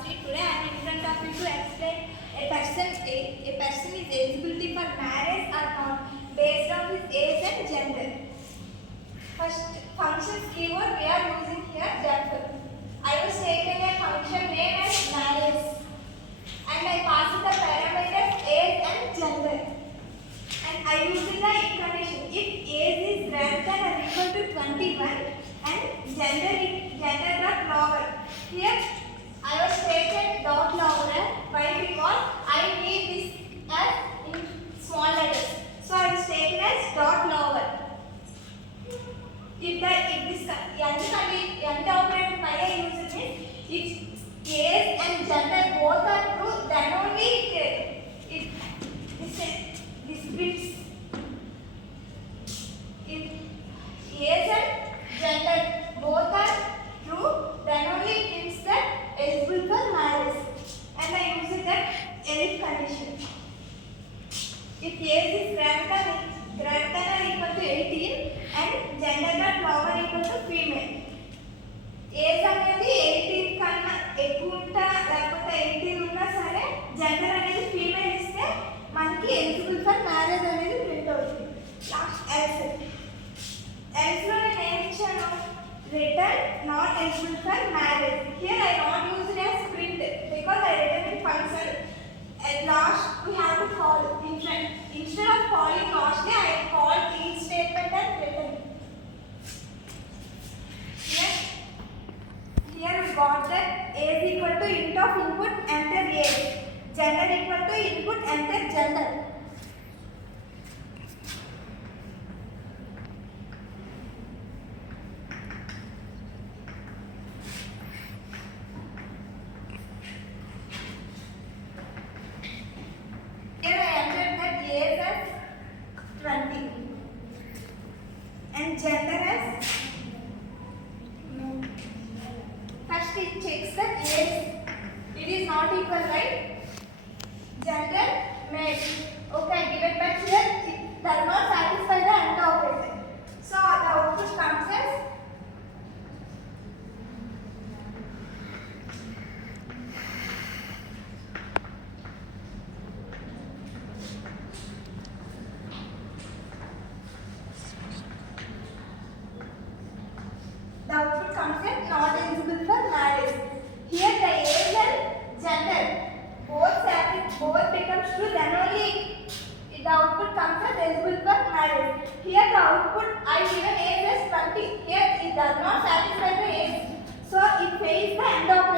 Street. Today I am in front of you to explain a person is eligibility for marriage or not based on his age and gender. First functions keyword we are using here gender. I was taking a function name as marriage and I passed the parameters age and gender. And I use the if condition. If age is greater than or equal to 21 and gender dot lower. Here I was taken dot lower. Why? Because I need this as in small letters. So I was taken as dot lower. If this end operator by I use it means if age and gender both are true, then only this bits. If age and gender both are true, then only it means that eligible for marriage. And I use it as elif condition. If age is greater than or equal to 18 and gender not lower equal to female. Age అనేది 18 కన్నా ఎక్కువ ఉంటా లేకపోతే 18 ఉన్నా సరే gender అనేది female ఇస్తే మనకి ఎలిజిబుల్ ఫర్ మ్యారేజ్ అనేది ప్రింట్ అవుతుంది. లాస్ట్ ఎల్స్ లో నేను ఏం ఇచ్చాను return not eligible for marriage. Here I not used as print because I return in function. At last we have to call in front. Instead of calling lastly I called each statement and written. Here we got that age equal to int of input enter age, gender equal to input enter gender. Here I entered that age as 20 and gender as first it checks the age. It is not equal, right? Gender male. Okay, I give it back here. It does not satisfy the AND operator. So the output comes as not eligible for marriage. Here the age and gender both becomes true, then only the output comes as eligible for marriage. Here the output I given age as 20. Here it does not satisfy the age, so it fails the AND operator.